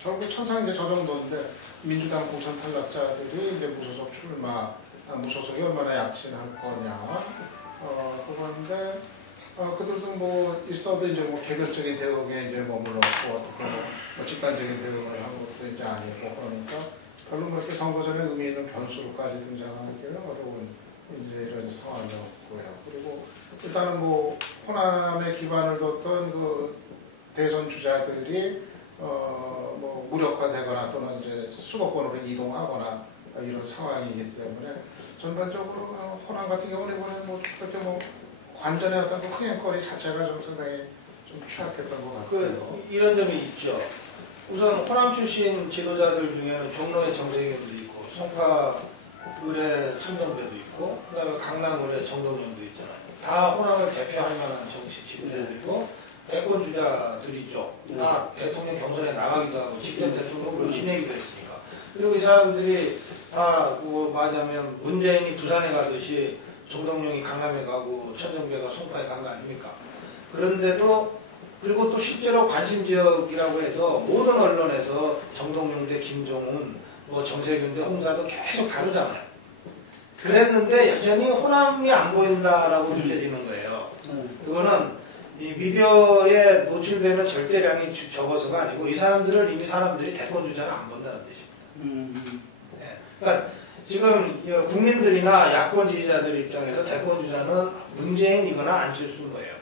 결국 천상 이제 저 정도인데 민주당 공천 탈락자들이 이제 무소속 출마, 무소속이 얼마나 약진할 거냐 그건데 그들도 뭐 있어도 이제 뭐 개별적인 대응에 이제 머물렀고 뭐 집단적인 대응을 한 것도 이제 아니고 그러니까 별로 그렇게 선거 전에 의미 있는 변수로까지 등장하기는 어려운 이제 이런 상황이었고요. 그리고 일단은 뭐 호남에 기반을 뒀던 그 대선 주자들이 뭐 무력화되거나 또는 이제 수도권으로 이동하거나 이런 상황이기 때문에 전반적으로 호남 같은 경우는 이번에 뭐 그렇게 뭐 관전의 어떤 그 흥행거리 자체가 좀 상당히 좀 취약했던 것 같아요. 이런 점이 있죠. 우선 호남 출신 지도자들 중에는 종로의 정세균도 있고 송파 의뢰 천정배도 있고 그다음에 강남 의뢰 정동영도 있잖아요. 다 호남을 대표할 만한 정치 지도자들이고 대권 주자들이죠. 다 대통령 경선에 나가기도 하고 직접 대통령으로 지내기도 했으니까. 그리고 이 사람들이 다 그거 맞으면 문재인이 부산에 가듯이 정동영이 강남에 가고 천정배가 송파에 간 거 아닙니까? 그런데도 그리고 또 실제로 관심 지역이라고 해서 모든 언론에서 정동영 대 김종훈, 뭐 정세균 대 홍사도 계속 다루잖아요. 그랬는데 여전히 호남이 안 보인다라고 느껴지는 거예요. 그거는 이 미디어에 노출되는 절대량이 적어서가 아니고 이 사람들을 이미 사람들이 대권 주자를 안 본다는 뜻입니다. 네. 그러니까 지금 국민들이나 야권 지지자들 입장에서 대권 주자는 문재인이거나 안철수인 거예요.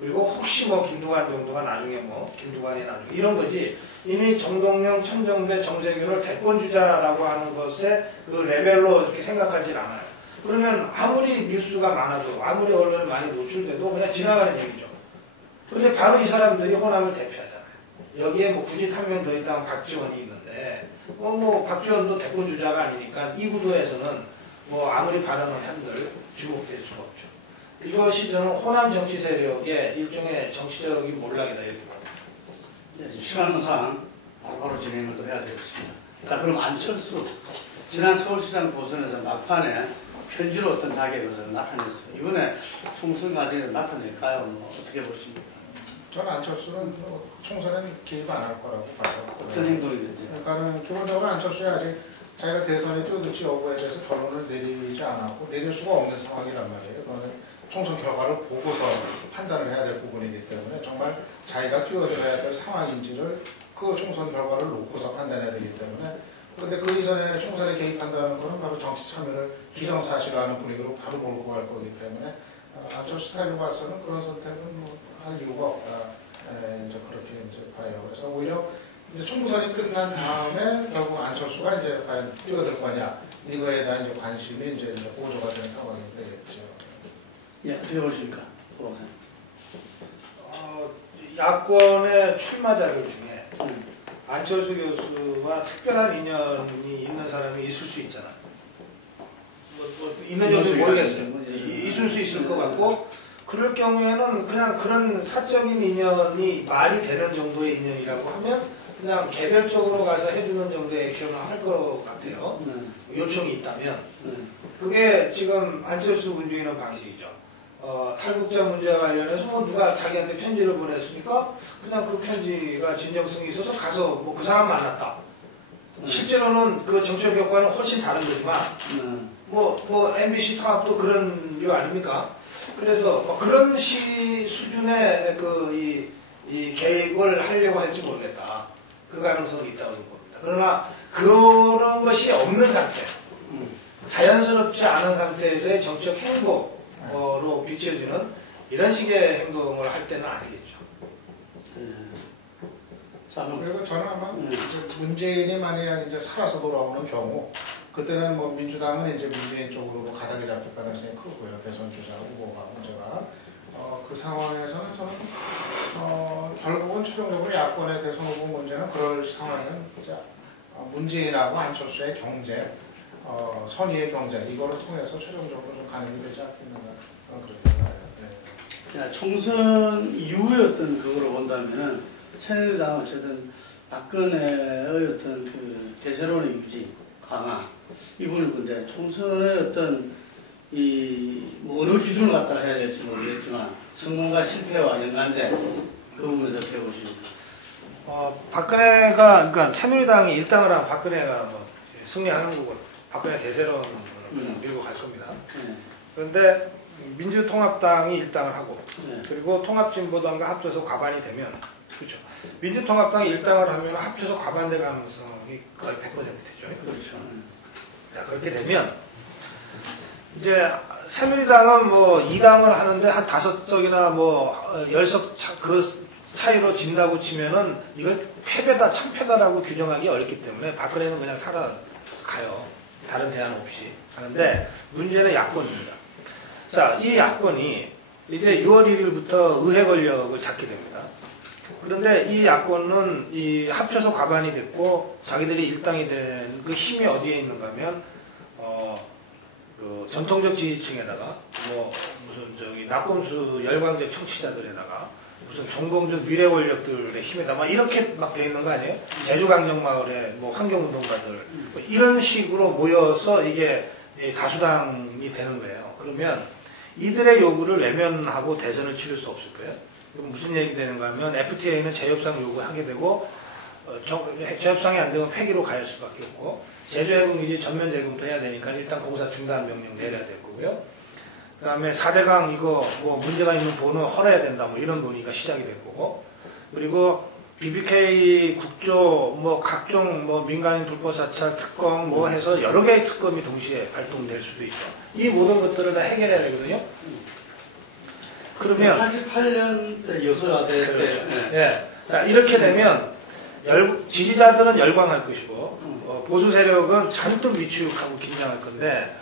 그리고 혹시 뭐 김두관 정도가 나중에 뭐 김두관이 나중에 이런 거지 이미 정동영, 천정배, 정세균을 대권 주자라고 하는 것에 그 레벨로 이렇게 생각하지 않아요. 그러면 아무리 뉴스가 많아도 아무리 언론에 많이 노출돼도 그냥 지나가는 얘기죠. 그런데 바로 이 사람들이 호남을 대표하잖아요. 여기에 뭐 굳이 한 명 더 있다면 박지원이 있는데 뭐 박지원도 대권 주자가 아니니까 이 구도에서는 뭐 아무리 발언을 한들 주목될 수가 없죠. 이것이 저는 호남 정치 세력의 일종의 정치적인 몰락이다 이렇게 봅니다. 네, 시간상 바로 진행을 또 해야 되겠습니다. 자, 그럼 안철수 지난 서울시장 보선에서 막판에 편지로 어떤 자기의 것을 나타냈어요. 이번에 총선 과정에 나타낼까요? 뭐 어떻게 보십니까? 저는 안철수는 총선에는 개입 안 할 거라고 봐요. 어떤 행동이든지. 그러니까는 기본적으로 안철수야 아직 자기가 대선에 뛰어들지 여부에 대해서 결론을 내리지 않았고 내릴 수가 없는 상황이란 말이에요. 그러면 총선 결과를 보고서 판단을 해야 될 부분이기 때문에 정말 자기가 뛰어들어야 될 상황인지를 그 총선 결과를 놓고서 판단해야 되기 때문에 근데 그 이전에 총선에 개입한다는 거는 바로 정치 참여를 기정사실화하는 분위기로 바로 몰고 갈 거기 때문에 안철수 스타일로 봐서는 그런 선택은 할 이유가 없다. 이제 그렇게 이제 봐요. 그래서 오히려 이제 총선이 끝난 다음에 결국 안철수가 이제 과연 뛰어들 거냐 이거에 대한 이제 관심이 이제 보조가 되는 상황이 되겠죠. 예, 어떻게 보십니까, 보로사님? 야권의 출마자들 중에 안철수 교수와 특별한 인연이 있는 사람이 있을 수 있잖아요. 있는 정도 모르겠어요. 있을 수 있을 것 같고, 그럴 경우에는 그냥 그런 사적인 인연이 말이 되는 정도의 인연이라고 하면 그냥 개별적으로 가서 해주는 정도의 액션을 할 것 같아요. 요청이 있다면. 그게 지금 안철수 군주이는 방식이죠. 탈북자 문제와 관련해서 누가 자기한테 편지를 보냈으니까 그냥 그 편지가 진정성이 있어서 가서 뭐 그 사람 만났다. 실제로는 그 정책 효과는 훨씬 다른 거지만 뭐 MBC 타협도 그런 류 아닙니까? 그래서 뭐 그런 수준의 이 개입을 하려고 할지 모르겠다. 그 가능성이 있다고 봅니다. 그러나 그런 것이 없는 상태, 자연스럽지 않은 상태에서의 정책 행보로 비춰지는 이런 식의 행동을 할 때는 아니겠죠. 그리고 저는 아마 이제 문재인이 만약 이제 살아서 돌아오는 경우 그때는 뭐 민주당은 이제 문재인 쪽으로 가닥이 잡힐 가능성이 크고요. 대선 주자 후보가 문제가 그 상황에서는 저는 결국은 최종적으로 야권의 대선 후보 문제는 그럴 상황은 이제 문재인하고 안철수의 경쟁, 선의의 경쟁 이거를 통해서 최종적으로 좀 가능이 되지 않겠는가 그렇게 생각해요. 네. 총선 이후의 어떤 그거로 본다면은 새누리당은 어쨌든 박근혜의 어떤 그 대세론의 유지, 강화 이 부분일 건데 총선의 어떤 뭐 어느 기준을 갖다가 해야 될지 모르겠지만 성공과 실패와 연관된 그 부분에서 어떻게 보십니까? 박근혜가 그러니까 새누리당이 일당을 하면 박근혜가 뭐 승리하는 거고 박근혜 대세론으로 밀고 갈 겁니다. 그런데 민주통합당이 일당을 하고 그리고 통합진보당과 합쳐서 과반이 되면 그렇죠. 민주통합당이 일당을 하면 합쳐서 과반될 가능성이 거의 100% 되죠. 그렇죠. 자, 그렇게 되면 이제 새누리당은 뭐 2당을 하는데 한 5석이나 뭐 10석 그 차이로 진다고 치면은 이걸 패배다, 참패다라고 규정하기 어렵기 때문에 박근혜는 그냥 살아가요. 다른 대안 없이. 하는데 문제는 야권입니다. 자, 이 야권이 이제 6월 1일부터 의회 권력을 잡게 됩니다. 그런데 이 야권은 합쳐서 과반이 됐고 자기들이 일당이 된 그 힘이 어디에 있는가 하면 그 전통적 지지층에다가 뭐 무슨 낙검수 열광적 청취자들에다가 무슨 정봉준 미래 권력들의 힘에다 막 이렇게 막 돼 있는 거 아니에요? 제주강정마을에 뭐 환경운동가들 뭐 이런 식으로 모여서 이게 다수당이 되는 거예요. 그러면 이들의 요구를 외면하고 대선을 치를 수 없을 거예요. 그럼 무슨 얘기 되는가 하면 FTA는 재협상 요구하게 되고 재협상이 안 되면 폐기로 갈 수밖에 없고 제주해군기지 전면 재검토 해야 되니까 일단 공사 중단 명령 내려야 될 거고요. 그 다음에 4대강 이거 뭐 문제가 있는 보는 헐어야 된다 뭐 이런 논의가 시작이 될 거고 그리고 BBK 국조 뭐 각종 뭐 민간인 불법 사찰 특검 뭐 해서 여러 개의 특검이 동시에 발동될 수도 있죠. 이 모든 것들을 다 해결해야 되거든요. 그러면 88년 때 여소야 될 때. 그렇죠. 예. 자, 이렇게 되면 지지자들은 열광할 것이고 보수 세력은 잔뜩 위축하고 긴장할 건데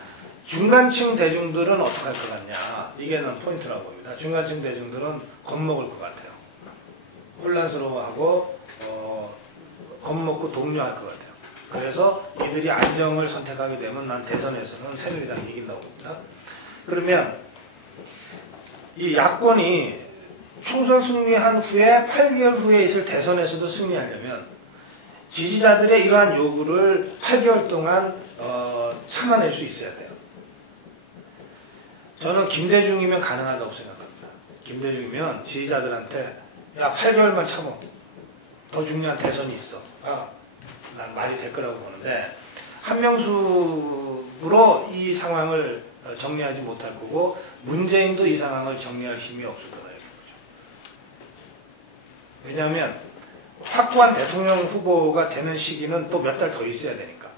중간층 대중들은 어떻게 할 것 같냐. 이게 는 포인트라고 봅니다. 중간층 대중들은 겁먹을 것 같아요. 혼란스러워하고 겁먹고 동요할 것 같아요. 그래서 이들이 안정을 선택하게 되면 난 대선에서는 새누리당이 이긴다고 봅니다. 그러면 이 야권이 총선 승리한 후에 8개월 후에 있을 대선에서도 승리하려면 지지자들의 이러한 요구를 8개월 동안 참아낼 수 있어야 돼요. 저는 김대중이면 가능하다고 생각합니다. 김대중이면 지지자들한테 야 8개월만 참어. 더 중요한 대선이 있어. 난 말이 될 거라고 보는데 한명숙으로 이 상황을 정리하지 못할 거고 문재인도 이 상황을 정리할 힘이 없을 거다. 왜냐하면 확고한 대통령 후보가 되는 시기는 또 몇 달 더 있어야 되니까.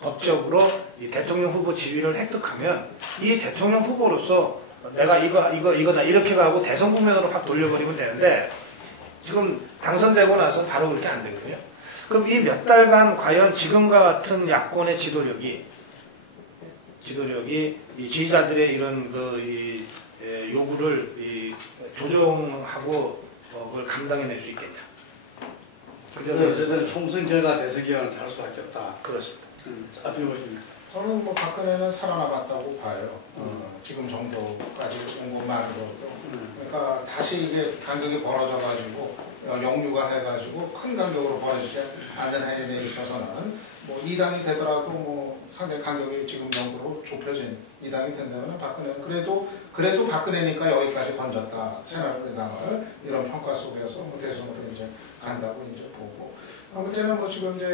법적으로 이 대통령 후보 지위를 획득하면 이 대통령 후보로서 내가 이거다 이렇게 가고 대선 국면으로 확 돌려버리면 되는데 지금 당선되고 나서 바로 그렇게 안 되거든요. 그럼 이 몇 달간 과연 지금과 같은 야권의 지도력이 이 지지자들의 이런 요구를 조정하고 그걸 감당해낼 수 있겠냐? 그래서 총선 결과 대선 기간을 다룰 수밖에 없다. 그렇습니다. 어떻게 보십니까? 저는 뭐 박근혜는 살아남았다고 봐요. 지금 정도까지 온 것만으로도. 그러니까 다시 이게 간격이 벌어져가지고 영유가 해가지고 큰 간격으로 벌어지지 않는 행위에 있어서는 뭐 2당이 되더라도 뭐 상당히 간격이 지금 정도로 좁혀진 2당이 된다면 박근혜는 그래도 박근혜니까 여기까지 건졌다. 새누리당을 이런 평가 속에서 뭐 대선으로 이제 간다고 이제 보고. 문제는 뭐 지금 이제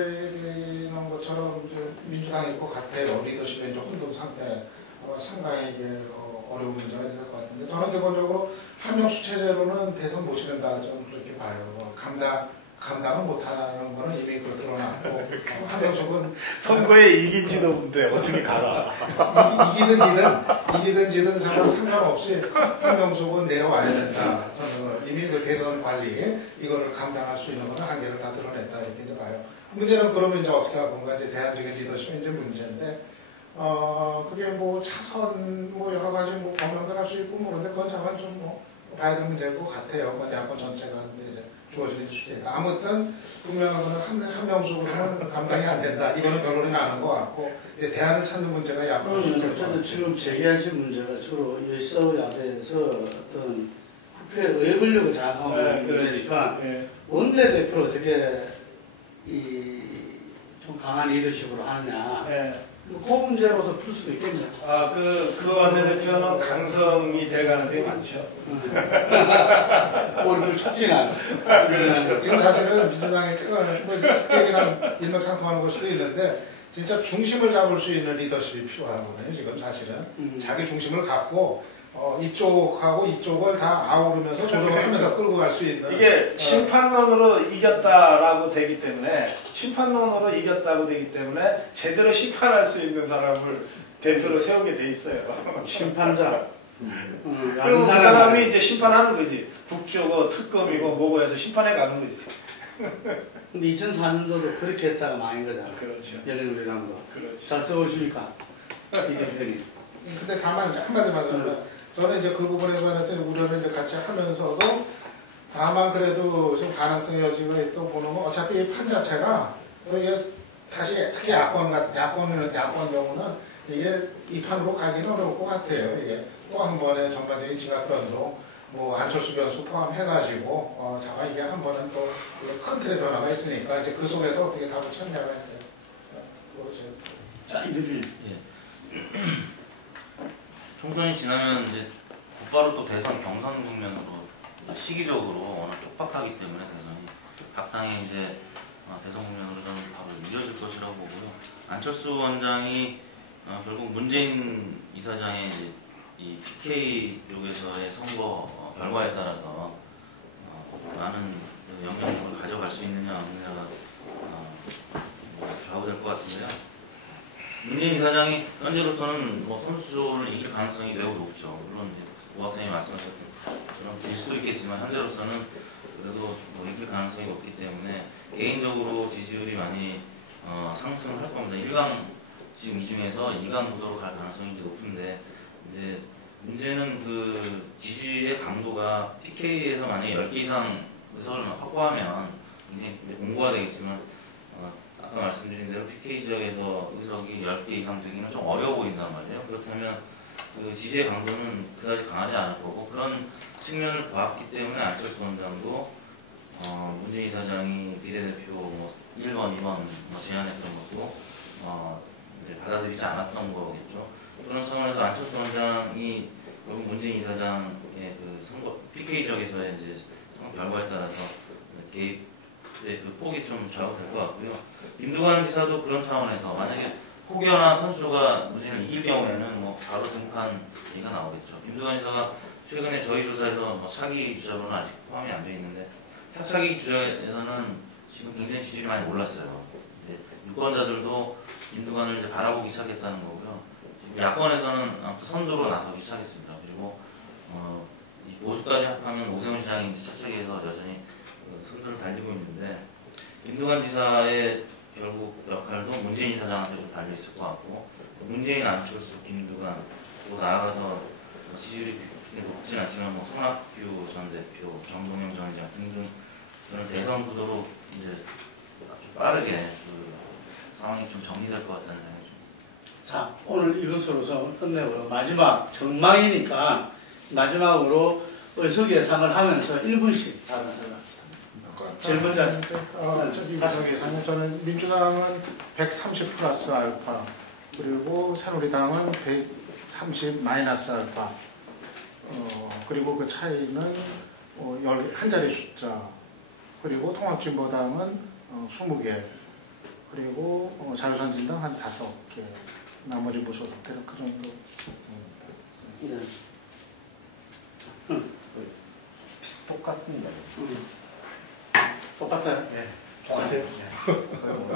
이런 것처럼 이제 민주당일 것 같아요. 리더십의 이제 혼돈 상태 상당히 이게 어려운 문제가 될 것 같은데 저는 기본적으로 한명수 체제로는 대선 못 치른다 좀 그렇게 봐요. 감당을 못하는 거는 이미 그 드러났고 한명숙은 선거에 이긴지도 없는데 어떻게 가라. 이기든 지든 상관없이 한명숙은 내려와야 된다. 저는 이미 그 대선 관리 이거를 감당할 수 있는 거는 한계를 다 드러냈다 이렇게 봐요. 문제는 그러면 이제 어떻게 할 건가 이제 대안적인 리더십이 이제 문제인데 그게 뭐 차선 뭐 여러 가지 뭐 변경들 할 수 있고 뭐 그런데 그건 잠깐 좀 뭐 봐야 될 문제일 것 같아요. 야권 전체가 이제 주어질 수제다. 아무튼 분명한 거는 한명숙으로는 감당이 안 된다. 이거는 결론이 나는 것 같고 이제 대안을 찾는 문제가 야권 저는 지금 제기하신 문제가 주로 여야에서 어떤 국회 의회 권력을 장악하고 있는 문제니까 원내대표를 어떻게 좀 강한 리더십으로 하느냐. 그 문제로서 풀 수도 있겠네요. 그 원내대표는 강성이 될 가능성이 많죠. 오늘 촉진한. 지금 사실은 민주당이 특별한 일맥상통하는 걸 수도 있는데 진짜 중심을 잡을 수 있는 리더십이 필요하거든요. 지금 사실은 자기 중심을 갖고 이쪽하고 이쪽을 다 아우르면서 조정을 하면서 끌고 갈 수 있는 이게 심판론으로 이겼다라고 되기 때문에 제대로 심판할 수 있는 사람을 대표로 세우게 돼 있어요. 심판자. 그리고 그 사람이 이제 심판하는 거지. 국조고 특검이고 뭐고 해서 심판해 가는 거지. 근데 2004년도도 그렇게 했다가 망한 거잖아. 그렇죠. 열린우리당도. 그렇죠. 잘 들어오십니까? 이 대표님. 근데 다만 이제 한마디만 하면 저는 이제 그 부분에 관해서 우려를 이제 같이 하면서도 다만 그래도 좀 가능성의 여지가 있다고 보는 건 어차피 이 판 자체가 이게 다시 특히 야권 경우는 이게 이 판으로 가기는 어려울 것 같아요. 이게 또 한 번의 전반적인 지각 변동, 뭐 안철수 변수 포함해가지고 이게 한 번은 또 큰 틀의 변화가 있으니까 이제 그 속에서 어떻게 답을 찾냐가 이제 그렇죠. 자, 이들이. 총선이 지나면 이제 곧바로 또 대선 경선 국면으로 시기적으로 워낙 촉박하기 때문에 대선이 각 당의 이제 대선 국면으로 좀 바로 이어질 것이라고 보고요. 안철수 원장이 결국 문재인 이사장의 이제 이 PK 쪽에서의 선거 결과에 따라서 많은 영향력을 가져갈 수 있느냐 없느냐가 좌우될 것 같은데요. 문재인 이사장이 현재로서는 뭐 선수조를 이길 가능성이 매우 높죠. 물론 오 학생이 말씀하셨던 될 수도 있겠지만 현재로서는 그래도 뭐 이길 가능성이 높기 때문에 개인적으로 지지율이 많이 상승할 겁니다. 1강 지금 이 중에서 2강 구도로 갈 가능성이 높은데 이제 문제는 그 지지의 강도가 PK에서 만약에 10개 이상 의석을 확보하면 굉장히 공고가 되겠지만 아까 말씀드린 대로 PK 지역에서 의석이 10개 이상 되기는 좀 어려워 보인단 말이에요. 그렇다면 그 지지의 강도는 그다지 강하지 않을 거고 그런 측면을 보았기 때문에 안철수 원장도 문재인 이사장이 비례대표 뭐 1번, 2번 뭐 제안했던 것도 이제 받아들이지 않았던 거겠죠. 그런 차원에서 안철수 원장이 결국 문재인 이사장의 그 선거 PK 지역에서의 이제 선거 결과에 따라서 개입의 그 폭이 좀 좌우될 것 같고요. 김두관 지사도 그런 차원에서 만약에 혹여나 선수가 문재인을 이길 경우에는 뭐 바로 등판 얘기가 나오겠죠. 김두관 지사가 최근에 저희 조사에서 뭐 차기 주자로는 아직 포함이 안 돼 있는데 차기 주자에서는 지금 굉장히 지지율이 많이 올랐어요. 유권자들도 김두관을 이제 바라보기 시작했다는 거고요. 지금 야권에서는 아무튼 선두로 나서기 시작했습니다. 그리고 이 보수까지 합하면 오세훈 시장이 이제 차차기에서 여전히 선두를 달리고 있는데 김두관 지사의 결국 역할도 문재인 지사장한테 좀 달려 있을 것 같고 문재인 안철수, 김두관 또 나아가서 지지율이 그렇게 높진 않지만 뭐 손학규 전 대표, 정동영 전 의장 등등 저는 대선 구도로 이제 아주 빠르게 그 상황이 좀 정리될 것 같다는 생각이 듭니다. 자, 오늘 이것으로서 끝내고요. 마지막 전망이니까 마지막으로 의석 예상을 하면서 1분씩 답을 해라. 제일 먼저 저기 의석 예상은 저는 민주당은 130 플러스 알파 그리고 새누리당은 130 마이너스 알파 그리고 그 차이는 한 자리 숫자 그리고 통합진보당은 20개 그리고 자유선진당 한 5개 나머지 무소속들 그 정도 네. 똑같습니다. 똑같아요. 네. 똑같아요.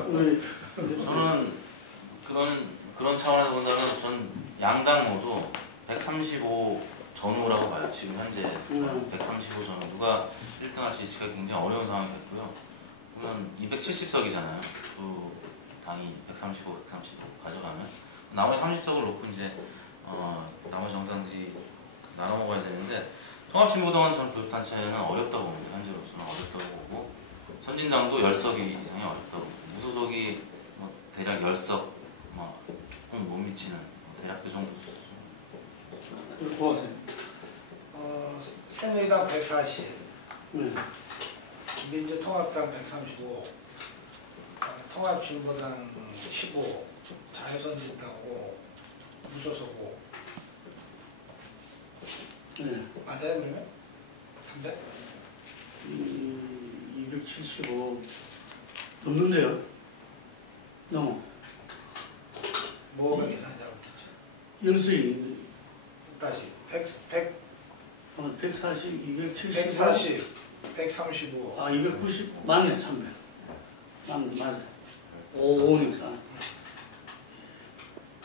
우리 저는 그런 차원에서 본다면 전 양당 모두 135 전후라고 봐요. 지금 현재 135 전후 누가 1등 할지 예측하기 굉장히 어려운 상황이 됐고요. 그러면 270석이잖아요. 두 당이 135, 135 가져가면 나머지 30석을 놓고 이제 나머지 정당들이 나눠 먹어야 되는데 통합진보당은 전 교섭단체는 어렵다고 봅니다. 현재로서는 어렵다고 보고 선진당도 10석 이상이 어렵다고 봅니다. 무소속이 뭐 대략 10석 조금 못 미치는 대략 그 정도 수준. 고하세요. 새누리당 140, 네. 민주통합당 135, 통합진보당 15, 자유선진당 5, 무소속 5. 네. 맞아요, 그러면? 300? 275 넘는데요? 넘어. 뭐가 계산 잘못했죠? 연수이 다시 140, 275. 140, 135. 290 맞네. 300 맞네. 554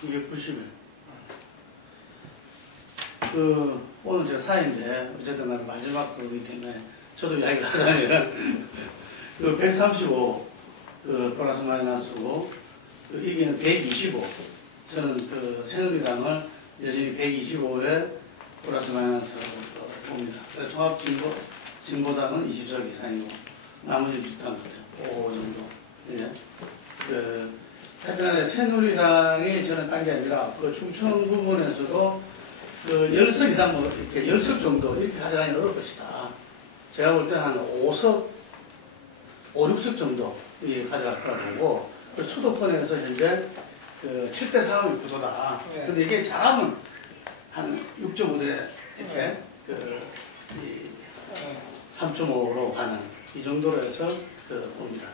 290에 오늘 제가 사인데 어쨌든 간에 마지막 그거기 때문에 저도 이야기를 하자면 135 플러스 마이너스고 이기는 125 저는 새누리당을 여전히 125에 플러스 마이너스라고 봅니다. 통합진보당은 20석 이상이고 나머지 비슷한 것 같아요. 5 정도. 예. 하여튼 새누리당이 저는 딴 게 아니라 충청 부분에서도 10석 이상 이렇게 10석 정도 이렇게 가져가기 어려울 것이다. 제가 볼 때는 한 5석, 5, 6석 정도 가져갈 거라고 보고 수도권에서 현재 7대 3의 구도다. 네. 근데 이게 잘하면 한 6.5대 이렇게 3.5로 가는 이 정도로 해서 봅니다.